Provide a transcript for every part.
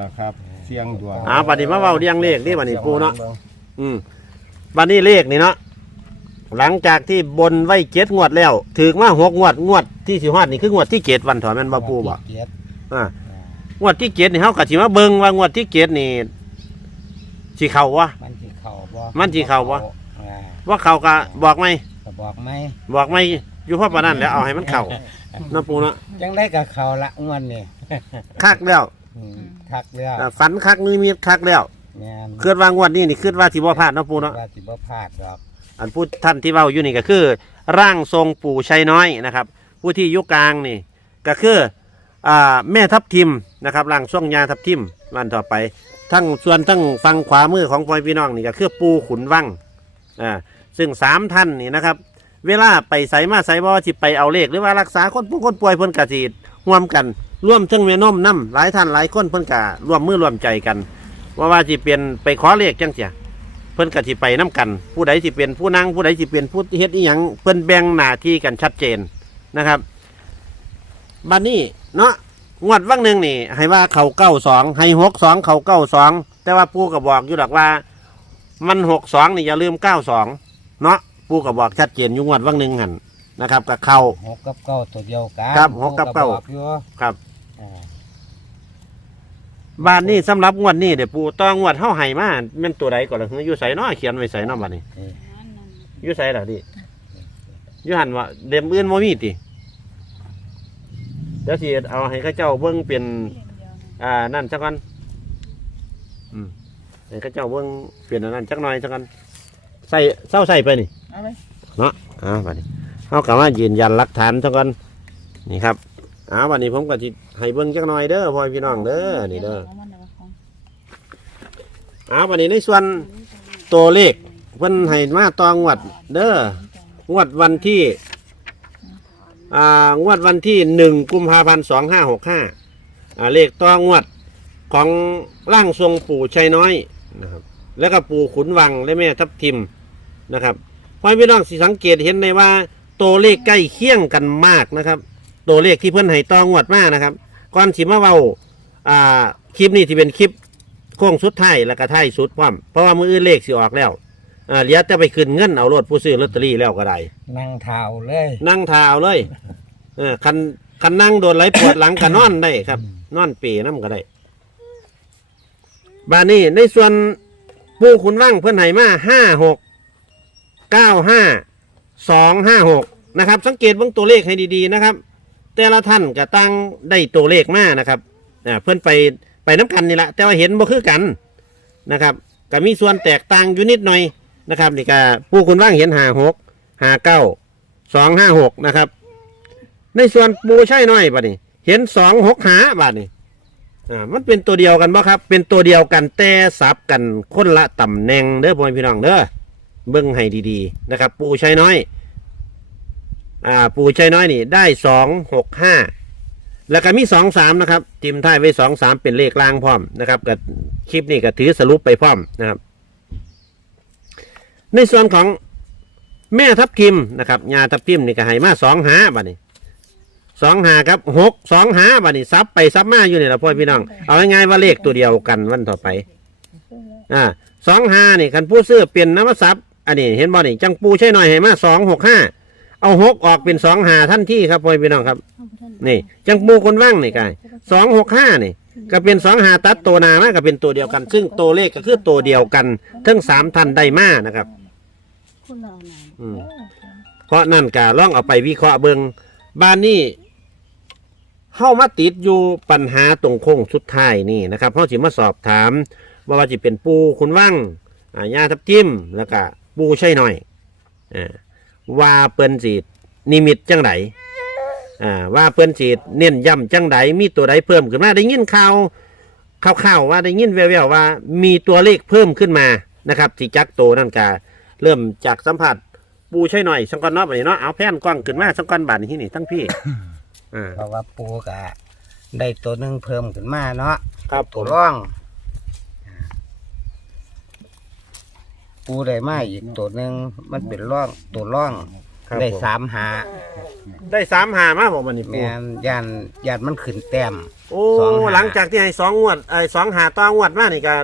ล่ะครับ เสียงดวงอ่าบัดนี้มาเว้าเรียงเลขนี่บัดนี้ปูเนาะอืมบัดนี้เลขนี่เนาะหลังจากที่บนไว้เจ็ดงวดแล้วถึงมาหกงวดงวดที่สิฮอดนี่คืองวดที่เจ็ดวันถอนแม่นบ่ปูบ่เกียรติอ่างวดที่เจ็ดนี่เฮาก็สิมาเบิ่งว่างวดที่เจ็ดนี่สิเข้าวะมันสิเข้าบ่มันสิเข้าบ่อ่าว่าเข้าก็บอกไหมก็บอกไหมบอกไหมอยู่เพราะปานนั้นแล้วเอาให้มันเข้าเนาะปูเนาะจังได้กับเขาละงวนนี่คักแล้ว อืมทักเรื่องอ่าฝันคักมีมีคักแล้วแม่นคิดว่างวดนี้นี่คิดว่าสิบ่พลาดเนาะปูเนาะว่าสิบ่พลาดหรอกอันผู้ท่านที่เว้าอยู่นี่ก็คือ ร่างทรงปู่ชัยน้อยนะครับ ผู้ที่อยุกลางนี่ ก็คืออ่าแม่ทับทิมนะครับร่างทรงยาทับทิมวันต่อไป ทั้งส่วนทั้งฟังขวามือของพ่อพี่น้องนี่ก็คือปูขุนวังอ่าซึ่งสามท่านนี่นะครับ เวลาไปใส่มาใส่บ่ว่าสิไปเอาเลขหรือว่ารักษาคนผู้คนป่วยเพิ่นกะสิร่วมกัน ร่วมทั้งแม่น้อมน้ำหลายท่านหลายคนเพิ่นกะร่วมมือร่วมใจกัน ว่าว่าสิเป็นไปขอเลขจังเสียเพิ่นก็สิไปน้กัน ผู้ใดสิเป็นผู้นั่งผู้ใดสิเป็นผู้เฮ็ดอีหยังเพิ่นแบ่งหน้าที่กันชัดเจนนะครับบัดนี้เนาะงวดวังหนึ่งนี่ ให้ว่าเขาเก้าสองให้หกสองเขาเก้าสองแต่ว่าปู่ก็บอกอยู่ดอกว่า มันหกสองนี่อย่าลืมเก้าสองเนาะปู่ก็บอกชัดเจนอยู่งวดวังหนึ่งหันนะครับกับเขาหกกับเก้าตัวเดียวกันครับหกกับเก้าอกอยู่ครับอ่า บ้านนี้สำหรับงวดนี้เดี๋ยวปู่ต้องงวดเฮาให้มาแม่นตัวใดก่อนล่ะอยู่ใส่เนาะเขียนไว้ใส่เนาะบัดนี้นี่อยู่ใส่ล่ะดิอยู่หันว่าเดมอื่นบ่มีติเดี๋ยวสิเอาให้เข้าเจ้าเบิ่งเป็นอ่านั่นจักกันอืมให้เข้าเจ้าเบิ่งเปลี่ยนอันนั้นจักหน่อยจักกันใส่เศร้าใส่ไปนี่เอาเลย เนาะอ่าบัดนี้เฮากลับมายืนยันหลักฐานจักกันนี่ครับ อ่าวันนี้ผมก็สิให้เบิ่งจักหน่อยเด้อพ่อพี่น้องเด้อนี่เด้อามันเอาของอ่าวันนี้ในส่วนตัวเลขเพิ่นให้มาตองวด เด้องวดวันที่อ่างวดวันที่หนึ่งกุมภาพันธ์สองห้าหกห้าอ่าเลขตัวงวดของร่างทรงปู่ชัยน้อยนะครับ แล้วก็ปู่ขุนวังและแม่ทับทิมนะครับพ่อพี่น้องสิสังเกตเห็นในว่าตัวเลขใกล้เคียงกันมากนะครับ ตัวเลขที่เพิ่นให้ตองวดมากนะครับก่อนสิมาเว้าอ่าคลิปนี้ที่เป็นคลิปโค้งสุดท้ายแล้วก็ท้ายสุดพร้อมเพราะว่ามืออื่นเลขสิออกแล้วอ่าเหลือแต่ไปขึ้นเงินเอารถผู้ซื้อลอตเตอรี่แล้วก็ได้นั่งเท้าเลยนั่งทาเอาเลยเออคันคันนั่งโดนไหลปวดหลังก็นอนได้ครับนอนเปีน้ำก็ได้บานนี้ในส่วนปูขุนว่างเพื่อนไหมาห้าหกเก้าห้าสองห้าหกนะครับ สังเกตเบื้องตัวเลขให้ดีๆนะครับ แต่ละท่านก็ตั้งได้ตัวเลขมานะครับอ่าเพื่อนไปไปน้ำกันนี่แหละแต่ว่าเห็นบ่คือกันนะครับก็มีส่วนแตกต่างอยู่นิดหน่อยนะครับนี่ก็ผู้คุณว่างเห็นหาหกหาเก้าสองห้าหกนะครับ ในส่วนปูใช่น้อยบัดนี้ เห็นสองหกหาบัดนี้อ่ามันเป็นตัวเดียวกันบ่ครับ เป็นตัวเดียวกันแต่สับกันคนละตำแหน่งเด้อพ่อแม่พี่น้องเด้อเบิ่งให้ดีๆนะครับ ปูใช่น้อย อ่าปูใช่น้อยนี่ได้สองหกห้าแล้วก็มีสองสามนะครับทิมท้ายไว้สองสามเป็นเลขล่างพร้อมนะครับกับคลิปนี้ก็ถือสรุปไปพร้อมนะครับ ในส่วนของแม่ทับทิมนะครับยาทับทิมนี่ก็ให้มาสองหาบัดนี้สองหาครับหกสองหาบัดนี้ซับไปซับมาอยู่เนี่ยละพ่อพี่น้อง เอาง่ายๆว่าเลขตัวเดียวกันวันต่อไปอ่าสองหานี่คันผู้ซื้อเปลี่ยนน้ำซับอันนี้เห็นบ่นี่จังปูใช่หน่อยให้มาสองหกห้า เอาหกออกเป็นสองหาท่านที่ครับพ่อพี่น้องครับ นี่ จังปูคนว่างนี่กายสองหกห้านี่ก็เป็นสองหาตัดตัวนามาก็เป็นตัวเดียวกัน ซึ่งตัวเลขก็คือตัวเดียวกันทั้งสามท่านได้มานะครับคุณเราหนาอืมเพราะนั่นกะล่องเอาไปวิเคราะห์เบิงบ้านนี้เข้ามาติดอยู่ปัญหาตรงโค้งสุดท้ายนี่นะครับเขาสิมาสอบถาม ว่าว่าจะเป็นปูคุณว่างอ่ายาทับจิ้มแล้วก็ปูใช่หน่อยอ่า ว่าเปิ้นสีนิมิตจังไดอ่าว่าเปิ้นสีเน้นย้ำจังไดมีตัวใดเพิ่มขึ้นมาได้ยินข่าวข่าวๆว่าได้ยินแววๆว่า มีตัวเลขเพิ่มขึ้นมานะครับที่จักโตนั่นกาเริ่มจากสัมผัสปูใช่หน่อยสังกอนเนอบไปเนาะเอาแผ่นกว้างขึ้นมาสังกอนบาทนี่นี่ทั้งพี่อ่าเพราะว่าปูกะได้ตัวหนึ่งเพิ่มขึ้นมาเนาะครับผตัวมร่อง ปูได้มาอีกตัวหนึ่งมันเป็นร่องตัวร่องครับได้ผมสามหาได้สามหามาบอกมันนี่แมปูนยานยานมันขึ้นแต้ม โอ้สองหา หลังจากที่ให้สองงวดไอ้สองหาต่องวดมานี่ก็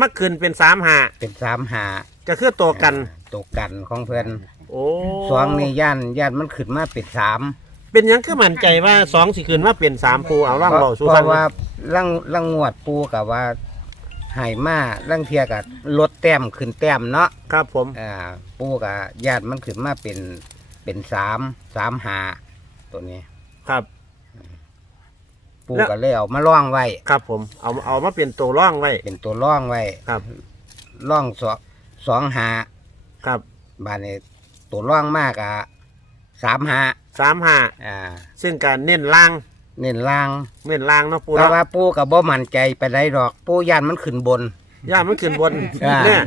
มักขึ้นเป็นสามหาเป็นสามหาก็คือตัวกัน ตัวกันของเพื่อนโอ้สองนี่ย่านย่านมันขึ้นมาเป็นสามเป็นหยังคือมั่นใจว่าสองสิขึ้นมาเป็นสามปูเอาล่างเพเบาราะสู้เพฟังราะว่าลังลังงวดปูกับว่าใหายมาลังเทียกับลดแต้มขึ้นแต้มเนาะครับผมอ่าปูกับญาติมันขึ้นมาเป็นเป็นสามสามหาตัวนี้ ครับ ปูแล้วก็เลยเอามาล่องไว้ ครับผมเอาเอามาเป็นตัวร่องไว้ เป็นตัวล่องไว้ครับ ล่องสองสองหาครับบานนี้ตัวล่องมากอะสามหาสามหาอ่าซึ่งการเน้นล่าง เน้นล่างเน้นล่างเนาะปูแต่เนาะว่าปูกับบ่มั่นใจไปได้ดอก ปูย่านมันขึ้นบน ย่ามันขึ้นบนอ่า เนี่ย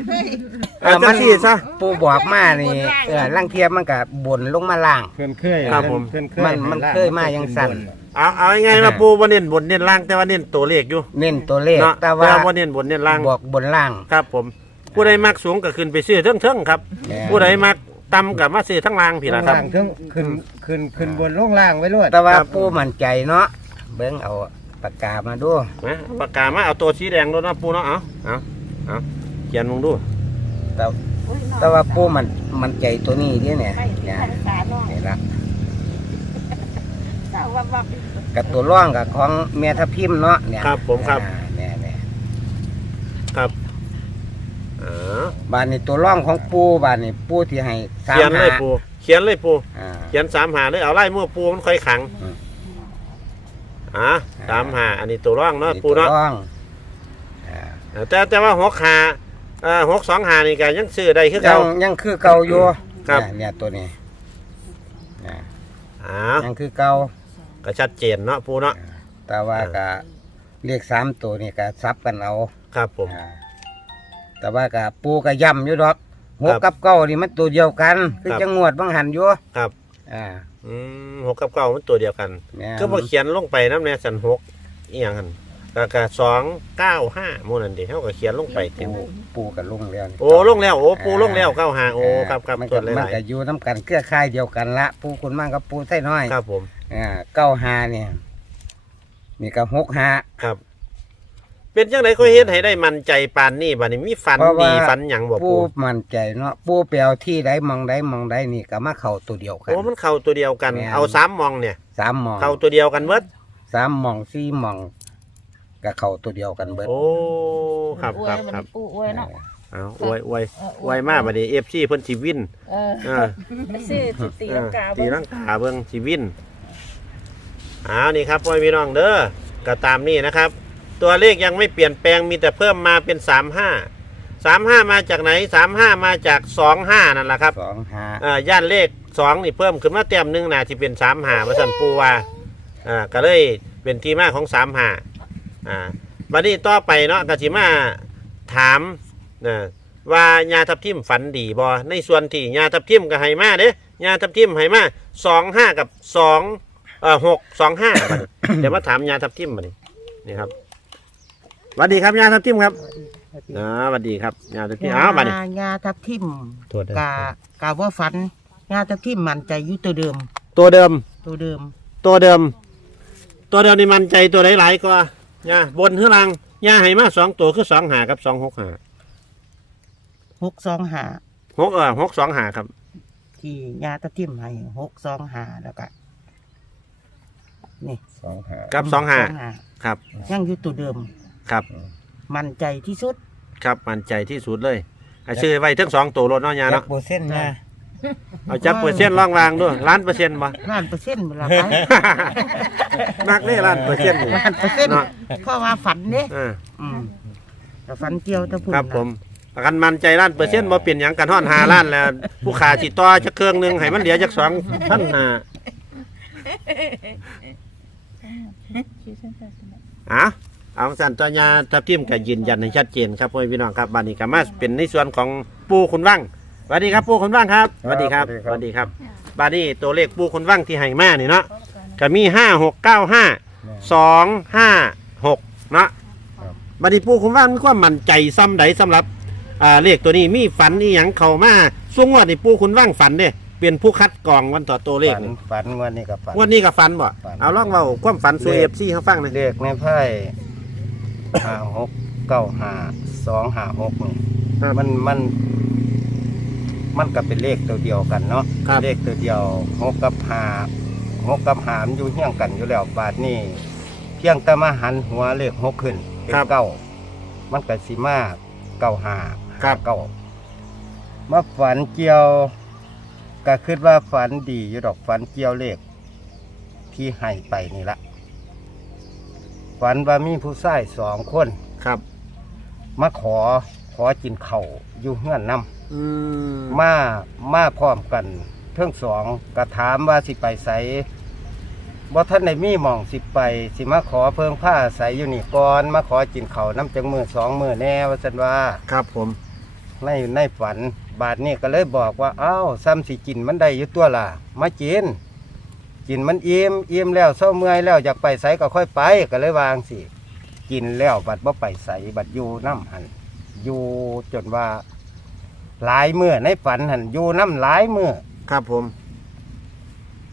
เออเอามัจังซี่ซะ ปูบอกมานี่เออลังเทียบมันกับบนลงมาล่าง เพื่อนเคยครับผม เพื่อนเคยมันมันเคยมายังสั่น เอาเอายังไงมาปูว่าเน้นบนเน้นล่างแต่ว่าเน้นตัวเลขอยู่เน้นตัวเลขเนาะแต่แต่ว่าว่าเน้นบนเน้นล่าง บอกบนล่าง ครับผม ผู้ใดมักสูงก็ขึ้นไปซื้อเทิงๆครับแหม่ผู้ใดมัก ต่ำกับมาซื้อทั้งล่างพี่ละครับ ล่างถึงขึ้นขึ้นขึ้นบนล่องล่างไว้ด้วยแต่ว่าครับปูมั่นใจเนาะเบิ้งเอาปากกามาดูนะปากกามาเอาตัวสีแดงด้วยนะปูเนาะเอาเอาเอาเขียนมึงดูแต่แต่ว่าปูมันมันใจตัวนี้เดิเนี่ยไม่ที่เนี่ยภาษาน้องนี่ละสาววับวับกับตัวร่องกับของเมียทับพิมพ์เนาะเนี่ยครับผมครับ อ่าเนี่ยเนี่ย ครับ เออบานนี้ตัวร่องของปูบานนี้ปูที่ให้สามเขียนเลยหาปูเขียนเลยปูอ่า เขียนสามหาเลยเอาไล่มั่วปูมันค่อยขังอืม อ่าสามหาอันนี้ตัวร่องเนาะนี่ปูตัวเนาะร่องอ่าแต่แต่ว่าหกหาอ่าหกสองหานี่ก็ยังซื้อได้คือยัเก่า งยังคือเก่าอยู่ครับ เนี่ยเนี่ยตัวนี้อ่าอ่ายังคือเก่าก็ชัดเจนเนาะปูเนาะ แต่ว่า ก็เรียกสามตัวนี่ก็ซับกันเอาครับผม อ่า แต่ว่าก็ปูก็ย่ำอยู่ดอกหคกรับกับเก้านี่มันตัวเดียวกัน คือครับจังงวดบางหันอยู่ครับ อ่า อืมหกกับเก้ามันตัวเดียวกัน แม่น ก็บ่เขียนลงไปน้ำแน่สันหกอีหยังกันก็ก็สองเก้าห้าโมนันเดีเขาก็เขียนลงไปเต็มปูปูกับลุงแล้วนี่ โอ้ลงแล้วโอ้ปูลงแล้วเก้าห้าโอ้ครับครับมันตัก็วหมันลายก็อยู่น้ำกันเครือข่ายเดียวกันละปูคุณมั่งกับปูไส้น้อยๆครับผมอ่าเก้าหาเนี่ยนี่ก็หกหาครับ เป็นจังไดก็เฮ็ดให้ได้มันใจปานนี่บัดนี้มีฝันเพราะว่าดีฝันหยังบ่ปูปูมั่นใจเนาะปูเปลวที่ใดมองใดมองใดนี่ก็มาเข้าตัวเดียวกัน โอ้มันเข้าตัวเดียวกัน แม่น เอาสามมองเนี่ย สามหมองเข้าตัวเดียวกันเบิดสามหมองสี่หมองก็เข้าตัวเดียวกันเบิดโอ้ครับครับครับปูอวยเนาะเอาอวยอวยอวยมาบัดนี้ FC เพิ่นสิวินเออเออซื้อสิตีลังกาตีลังกาเบิ่งสิวินเอานี่ครับพ่อพี่น้องเด้อก็ตามนี่นะครับ ตัวเลขยังไม่เปลี่ยนแปลงมีแต่เพิ่มมาเป็นสามห้าสามห้ามาจากไหนสามห้ามาจากสองห้านั่นแหละครับสองหาอ่าย่านเลขสองนี่เพิ่มขึ้นมาเต็มหนึ่งนะที่เป็นสามหามาสันปูว่าอ่าก็เลยเป็นที่มาของสามหาอ่าวันนี้ต่อไปเนาะกสิมาถามนะว่ายาทับทิมฝันดีบอในส่วนที่ยาทับทิมกับไหมาเด้ยาทับทิมไหมาสองห้ากับสองเอ่อหกสองห้าเดี๋ยวมาถามยาทับทิมมาดินี่ครับ สวัสดีครับยาทับทิมครับอ่าสวัสดีครับยาทับทิมอ้าวมาดิยาทับทิมโทษนะกะกะว่าฝันยาทับทิมมันใจอยู่ตัวเดิม ตัวเดิม ตัวเดิมตัวเดิม ตัวเดิมนี่มันใจตัวหลายๆกว่าย่าบนคือลังย่าให้มาสองตัวคือสองหากับสองหกหาหกสองหาหกเออหกสองหาครับที่ยาทับทิมให้หกสองหาแล้วก็นี่สองหากับสองหาครับยังอยู่ตัวเดิม ครับ มันใจที่สุด ครับมันใจที่สุดเลยไอ้ชื่อไว้ทั้งสองตัวรถเนาะยาจัเนาะกโปรเส้นต์นะ เอาจับเปอร์เซ็นต์ล่องวางด้วยล้านเปอร์เซ็นต์บ่ล้านเปอร์เซ็นต์เวลาไป นักเล่ล้านเปอร์เซ็นต์นี่ ล้านเปอร์เซ็นต์เนาะ เพราะว่าฝันเนี่ยอ่าอืมแต่ฝันเกี่ยวแตะพุ่นครับน่ะผมประกันมันใจล้านเปอร์เซ็นต์บ่เปลี่ยนหยังกันห่อนหาล้านแล้ว ผู้ขาสิต่อจะเครื่องหนึงให้มันเหลือจากสองพันหาอะ เอาสันตญาทับทิมก็ยืนยันให้ชัดเจนครับพ่อแม่พี่น้องครับบานี้ก็มาเป็นในส่วนของปูคุณว่างสวัสดีครับปูคุณว่างครับสวัสดีครับสวัสดีครับบานี้ตัวเลขปูคุณว่างที่ให้มานี่เนาะก็มีห้าหกเก้าห้าสองห้าหกเนาะบานี้ปูคุณว่างมีความมั่นใจซ้ำใดสำหรับอ่าเลขตัวนี้มีฝันนี่ยังเข้ามาส่วงวดนี่ปูคุณว่างฝันเด้เป็นผู้คัดกรองวันต่อตัวเลขฝันนี่ฝันงวันนี้ก็ฝันงวันนี้ก็ฟันบ่ฝันเอาลองเว้าความฝันสู่เลเอขฟซีเขาฟังหน่อยเลขในไพ่ ห้าหกเก้าห้าสองห้าหกนี่มันมันมันก็เป็นเลขตัวเดียวกันเนาะครับ เลขตัวเดียวหกกับห้าหกกับหามนอยู่เฮี้ยงกันอยู่แล้วบาทนี่เพียงแต่มาหันหัวเลขหกขึ้นเป็นเก้ามันก็สิมาเก้าห้าครับเก้ามาฝันเกี่ยวก็คิดว่าฝันดีอยู่ดอกฝันเกี่ยวเลขที่ให้ไปนี่ละ ฝันว่ามีผู้ชายสองคนครับ มาขอขอกินเข่าวอยู่เฮือนนำอืมมามาพร้อมกันเทั้งสองก็ถามว่าสิไปใสบ่ท่านในมีหมองสิไป สิมาขอเพิ่งผ้าใสอยู่นี่ก่อนมาขอกินเขาวน้ำจังมือสองมือแน่ว่าสันว่า ครับผม ในในฝันบาทนี้ก็เลยบอกว่าอ้าวซ้ำสิกินมันได้อยู่ตัวล่ะ มากิน กินมันอิ่มอิ่มแล้วเศร้าเมื่อยแล้วอยากไปใสก็ค่อยไปก็เลยวางสิกินแล้วบัดบ่ไปใสบัดอยู่น้ำหันอยู่จนว่าหลายเมื่อในฝันหันอยู่น้ำหลายเมื่อครับผม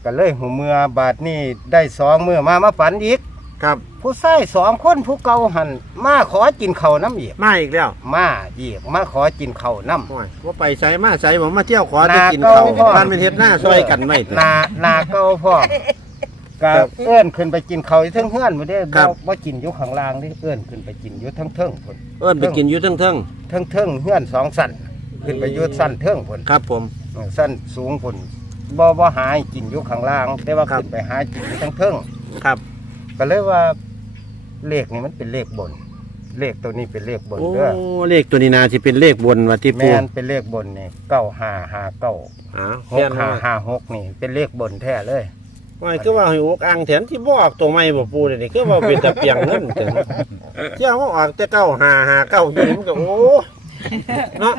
ก็เลยหูเมื่อบาทนี้ได้สองเมื่อมามาฝันอีก ครับผู้ชายสองคนผู้เก่าหันมาขอกินเขาวน้ำอีกมาอีกแล้วมาอีกมาขอกินเขาวน้ำ โอ้ยว่าไปใส่มาใส่ผมมาเที่ยวขอได้นากินเก่าเขาวพ่อ บ้านเป็นเฮ็ดหน้าซอยกันไม่ถึงนานาเก่าพ่อก็เอื้อนขึ้นไปกินเขาวอยู่เทั้งเฮือนมาได้ครับว่ากินอยู่ข้างล่างนี่เอื้อนขึ้นไปกินอยู่เทั้งเทิงผลเอิ้นไปกินอยู่เทั้งเทิงเทิงเฮือนสองสั้นขึ้นไปอยู่สั้นเทิงผลๆครับผมเออสั้นสูงผลบ่บ่หาให้กินอยู่ข้างล่าง แต่ว่าครับ ขึ้นไปหากินอยู่เทั้งเทิงครับ ก็เลยว่าเลขนี่มันเป็นเลขบน เลขตัวนี้เป็นเลขบนโอ้เด้อเลขตัวนี้นาสิเป็นเลขบนว่าที่แมปูนเป็นเลขบนนี่เก้าห้าห้าเก้าอ้าวหเขียกนห้าว่าห้าหกนี่ เป็นเลขบนแท้เลย ว่าคือว่าให้อกอ่างแถนที่บ่ออกตัวใหม่บ่ปูเดี๋ยวนี่คือว่าเป็นแต่เปียงเงินถึงเจ้าว่าออกแต่เก้าหาหาเก้าอยู่นี่มันก็โอ้เนาะ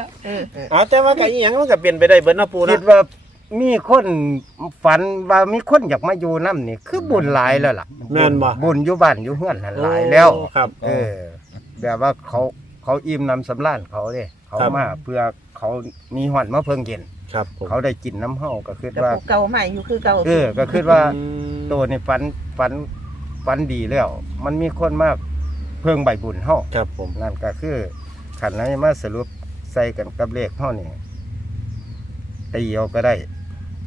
อ๋อแต่ว่าก็อีหยังมันก็เป็นไปได้เบิดเนาะปูคิเนาะดว่า มีคนฝันว่ามีคนอยากมาอยู่น้ำนี่คือบุญหลายแล้วล่ะแม่นบ่ บุญอยู่บ้านอยู่เฮือนนั่นหลายแล้ว โอ้ครับ เออ แบบว่าเขาเขาอิ่มน้ำสำราญเขาเด้เขาครับ มาเพื่อเขามีหวันมาเพิ่งเย็น ครับผมเขาได้กินน้ำเฮาก็คือแต่ว่า ผู้เก่าใหม่อยู่คือเก่าเออ ก็คือว่าอืมตัวนี่ฝันฝันฝันดีแล้ว มันมีคนมาเพิ่งใบบุญเฮาครับผมนั่นก็คือขันนั้นมาสรุปใส่กันกับเลขเฮานี่ตีเอาก็ได้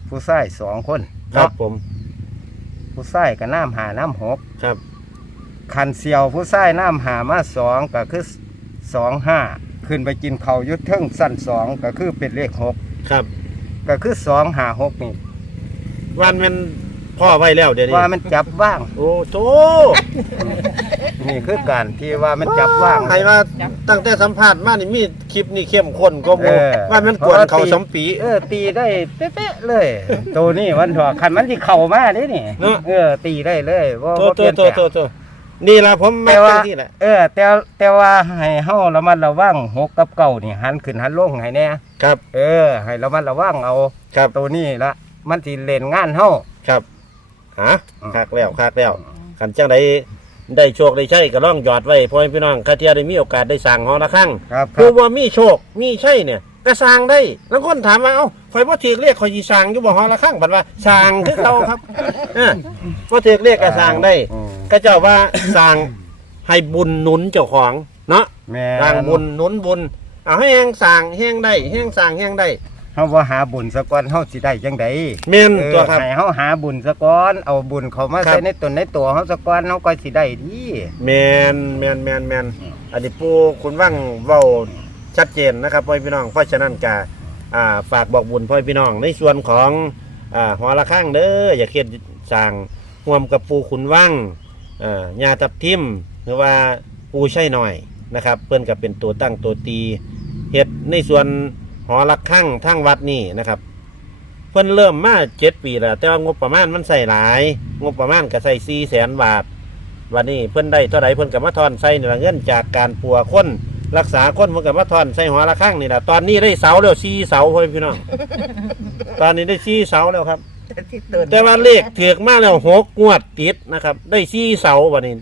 ผู้ชายสองคนครับเนาะผม ผู้ชายก็น้ำหาน้ำหกครับขันเสียวผู้ชายน้ำหามาสองก็คือสองห้าขึ้นไปกินเขาวอยุดเทิงสั้นสองก็คือเป็นเลขหกครับ ก็คือสองหาหกนี่วันแมันพ่อไว้แล้วเดี๋ยวนี้ว่ามันจับว่าง โอ้โต นี่คือการที่ว่ามันจับว่างใครว่าตั้งแต่สัมภาษณ์มานี่มีคลิปนี่เข้มข้นก็หมูเออว่ามันกวนเขาสมปี เออ ตีได้เป๊ะๆเลย ตัวนี้วันถั่วคันมันที่เข่ามาเด้นี่เนอะเออ ตีได้เลยว่าโตว่าโตเปลี่ยนโตแปลงโตโตนี่ล่ะผมมาแต่ว่าจังที่แหละเออ แต่แต่ว่าให้เฮาระมัดระวังหกกับเก่านี่หันขึ้นหันลงให้แน่ครับ เออ ให้ระมัดระวังเอาครับตัวนี้ละมันสิเล่นงานเฮาครับฮะอืมคักแล้วคักแล้วขันจังได ได้โชคได้ใช่ก็ล่องหยอดไว้พ่อให้พี่น้องข้าเทียได้มีโอกาสได้สั่งหอละครั้งครับคผู้รับว่ามีโชคมีใช่เนี่ยก็สร้างได้แล้วคนถามว่าเอ้าข่อยบ่ถือเรียกข่อยสิสร้างอยู่บ่หอละครั้งบัดว่าสร้างคือเขาครับเออบ่ถือเรียกก็สร้างได้อืม ก็เจ้าว่าสร้างให้บุญหนุนเจ้าของเนาะ แม่สร้างบุญหนุนบุญเอาให้แห้งสร้างแห้งได้แห้งสร้างแห้งได้ เฮาว่าหาบุญสะก่อนเฮาสิได้จังไดเม่นเออตัวครับ ให้เฮาหาบุญสะก่อนเอาบุญเข้ามาครับใส่ในตนในตัวเฮาสะก่อนเฮาก็สิได้ดีแมนแมนแมนแมนอันนี้ปูคุณว่างเว้าชัดเจนนะครับพ่อพี่น้องเพราะฉะนั้นกาอ่าฝากบอกบุญพ่อพี่น้อง ในส่วนของอ่าหอละข้างเด้ออย่าเครียดสั่งห่วมกับปูคุณว่างอ่ายาทับทิมหรือว่าปูใช่หน่อยนะครับ เพื่อนกับเป็นตัวตั้งตัวตีเฮ็ดในส่วน หอละข้างทั้งวัดนี่นะครับ เพิ่นเริ่มมาเจ็ดปีแล้ว แต่ว่างบประมาณมันใส่หลาย งบประมาณก็ใส่สี่แสนบาท วันนี้เพิ่นได้เท่าไรเพิ่นกับมาทอนใส่นี่ละเงินจากการปัวคนรักษาคนเพิ่นกับมาทอนใส่หัวละข้างนี่แหละตอนนี้ได้เสาแล้วสี่เสาพ่อพี่น้อง ตอนนี้ได้สี่เสาแล้วครับที่ตื่นแต่ว่าเลขเถือกมาแล้วหกงวดติดนะครับ ได้สี่เสาวันนี้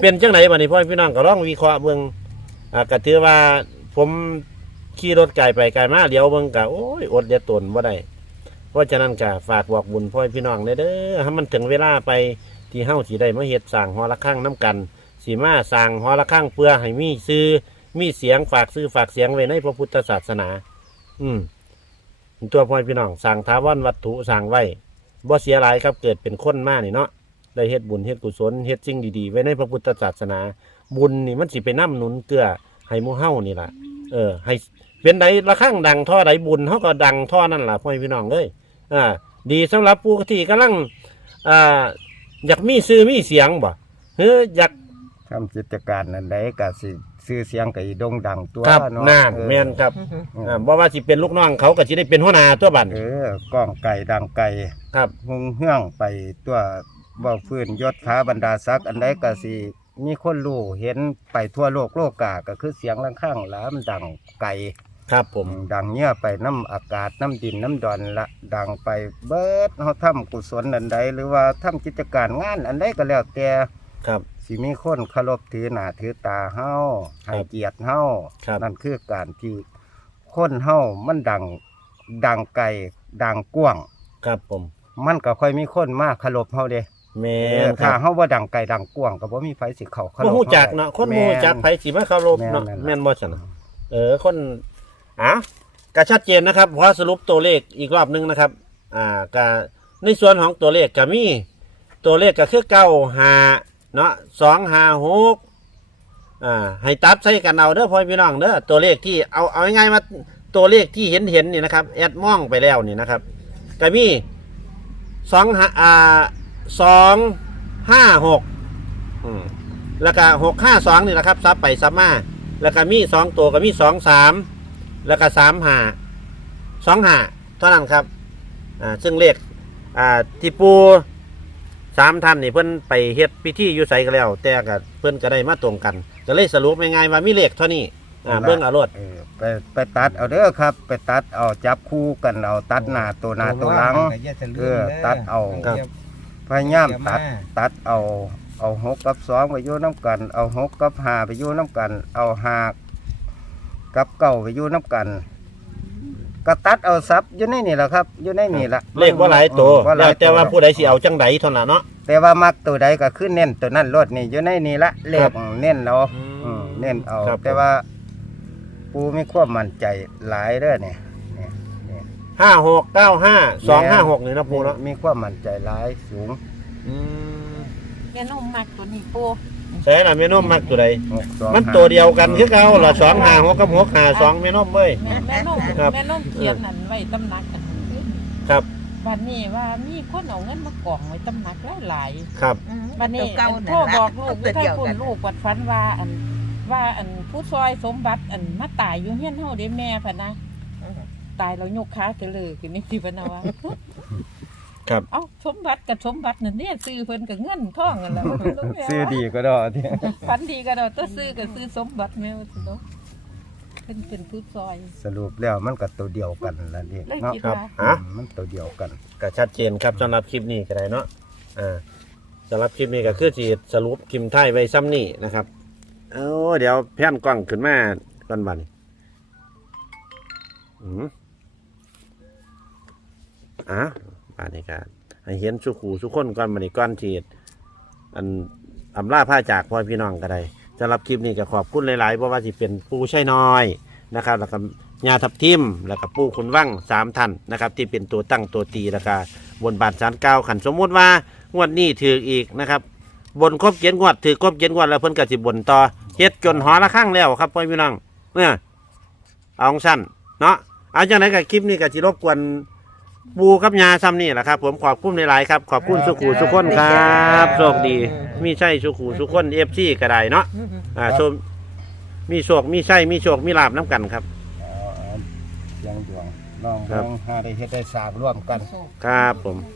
เป็นจังไหนวันนี้พ่อพี่น้องก็ลองวิเคราะห์เบิ่งอ่าก็ถือว่าผม ขี่รถไกลไปไกลมาเดี๋ยวเบิ่งกะโอ้ยอดเดียตนบ่ได้ราะฉะนั้นก็ฝากบอกบุญพ่อพี่น้องเด้อเด้อให้มันถึงเวลาไปที่เฮาสิได้มาเฮ็ดสร้างหอระฆังน้กันสิมาสร้างหอระฆังเพื่อให้มีซื้อมีเสียงฝากซื้อฝากเสียงไว้ในพระพุทธศาสนา อืมตัวพ่อพี่น้องสร้างทาวันวัตถุสร้างไว้บ่เสียหลายครับเกิดเป็นคนมากนี่เนาะได้เฮ็ดบุญเฮ็ดกุศลเฮ็ดสิ่งดีๆ ไว้ในพระพุทธศาสนา บุญนี่มันสิไปนํหนุนเกื้อให้หมู่เฮานี่ล่ะ เออ ให้เป็นใดระฆังดังท่อใดบุญเฮาก็ดังท่อนั่นล่ะพ่อพี่น้องเอ้ยอ่า ดีสำหรับผู้ที่กำลังอ่าอยากมีซื้อมีเสียงบ่เฮ้ยอยากทำกิจการนั่นใดก็สิซื้อเสียงก็อีโด่งดังตัวครับเนาะน่านเออแม่นครับอ่าบ่ว่าสิเป็นลูกน้องเขาก็สิได้เป็นหัวหน้าตัวบัดเออก้องไก่ดังไก่ครับหงเฮืองไปตัวบ่ฟื้นยศถาบรรดาศักดิ์อันใดก็สิ มีคนรู้เห็นไปทั่วโลกโลกาก็คือเสียงลังข้างหลามดังไก่ครับผม ดังเงี้ยไปน้ำอากาศน้ำดินน้ำดอนละดังไปเบิดเฮาทำกุศลอันใด หรือว่าทำกิจการงานอันใดก็แล้วแต่ครับ สิมีคนเคารพถือหน้าถือตาเฮาให้เกียรติเฮาครับ นั่นคือการที่คนเฮามันดังดังไกลดังกว้าง ครับผม มันก็ค่อยมีคนมาเคารพเฮาเด้ แม่เอนอคถ้ารับเฮาบ่ดังไกลดังกว้างก็บ่มีไผสิเข้าเคารบ่พฮู้จักเฮาได้เนาะคนบ่ฮู้จักไผสิมาเคารพเนาะแม่นแม่นบ่ซั่นน่ะเออคนอะก็ชัดเจนนะครับขอสรุปตัวเลขอีกรอบหนึงนะครับ อ่าก็ในส่วนของตัวเลขก็มีตัวเลขก็คือ95เนาะ256อ่าให้ตัดใส่กันเอาเด้อพ่อพี่น้องเด้อตัวเลขที่เอาเอาง่ายๆมาตัวเลขที่เห็นเห็นนี่นะครับแอดมองไปแล้วนี่นะครับก็มีสองห้าอ่า สองห้าหกอืมแล้วก็หกห้าสองนี่แหละครับซับไปซับมาแล้วก็มีสองตัวก็มีสองสามแล้วก็สามห้าสองห้าเท่านั้นครับอ่าซึ่งเลขอ่าที่ปูสามท่านนี่เพิ่นไปเฮ็ดพิธีอยู่ไสก็แล้ว แต่ก็เพิ่นก็ได้มาตรงกันก็เลยสรุปง่ายๆว่ามีเลขเท่านี้อ่าเบิ่งเอารมณ์เออไปไปตัดเอาเด้อครับ ไปตัดเอาจับคู่กันเอาตัดหน้าตัวหน้าตัวหลังเออตัดเอาครับ พยายามตัดตัดเอาเอาหกกับสองไปอยู่น้ำกัน เอาหกกับห้าไปอยู่น้ำกัน เอาห้ากับเก้าไปอยู่น้ำกันก็ตัดเอาซับอยู่ในนี่แหละครับอยู่ในนี่แหละเลขว่าหลายตัวบ่หแล้ลยวแต่ว่าผู้ใดสิเอาจังใดเท่านั้นเนาะแต่ว่ามักตัวใดก็คือเน้นตัวนั้นรถนี่อยู่ในนี่ละเลครัขบเน้นเอาอืมอืมเน้นเอาครับแต่ว่าปูมีความมั่นใจหลายเด้อเนี่ยเนี่ยเนี่ย ห้าหกเก้าห้าสองห้าหกนี่นะปูเนาะมีความมั่นใจหลายสูงแม่นุ่มมักตัวนี้ปูใช่ละแม่นมมักตัวใดหกสองมันห้าตัวเดียวกันคือเก่าละสองห้าหกกับหกห้าสองแม่นมเว้ยแม่แม่นุ่มครับแม่นุ่มเขียนนั่นไว้ตำหนักอันนี้ครับบัดนี้ว่ามีคนเอาเงินมากองไว้ตำหนักหลายครับๆบัดนี้เก่าอันๆโทรบอกลูกตัวถ้าเดียวคุกัณนลูกวัดฝันว่าอันว่าอันผู้ซอยสมบัติอันมาตายอยู่เฮียนเฮาเด้แม่พะนะ ตายแล้วยกขาจะเลยคือนี่ที่พะนะว่าครับ เอ้าสมบัติกับสมบัตินั่นเนี่ยซื้อเพิ่นกับเงินทองกันแล้วซื้อดีก็ได้ที่ฝันดีก็เราต้องซื้อก็ซื้อสมบัติแม่ว่าสิเนาะเป็นเป็นผู้ซอย สรุปแล้วมันก็ตัวเดียวกันแล้วนี่เลยเนาะคิดครับว่า อะอืมมันตัวเดียวกันก็ชัดเจนครับสำหรับคลิปนี้ก็ได้เนาะอ่าสำหรับคลิปนี้ก็คือจีสรุปคิมไทยไว้ซ้ำนี่นะครับเออเดี๋ยวแพ่นกล้องขึ้นมาก่อนบัดนอืม อะบานนี้ก็ให้เห็นสุขูสุขคนก่อนบัดนี้ก่อนจีดอันอำลาผ้าจากพ่อพี่น้องก็ได้สำหรับคลิปนี้ก็ขอบคุณหลายๆเพราะว่าสิเป็นปูใช่น้อยนะครับ แล้วก็ยาทับทิมแล้วก็ปูคุณว่างสามท่านนะครับ ที่เป็นตัวตั้งตัวตีแล้วก็บนบานสารเก้าขันสมมุติว่างวดนี้ถืออีกนะครับ บนครบเกียนงวดถือครบเกียนงวดแล้วเพิ่นก็สิบนต่อเฮ็ดจนหอละข้างแล้วครับพ่อพี่น้องเนี่ยเอาของสั้นเนาะเอาจังไหนกับคลิปนี้ก็สิรบกวน ปูกับยาซ้ำนี่แหละครับผมขอบคุณหลายๆครับขอบคุณสุขูสุขคนครับโชคดีมีใช่สุขูสุขคนเอฟซีก็ได้เนาะอ่าชมมีโชคมีใช่มีโชคมีลาบน้ำกันครับเอาเอาเสียงดวงลองครับเบิ่งหาได้เฮ็ดได้สร้างร่วมกัน ครับผมปู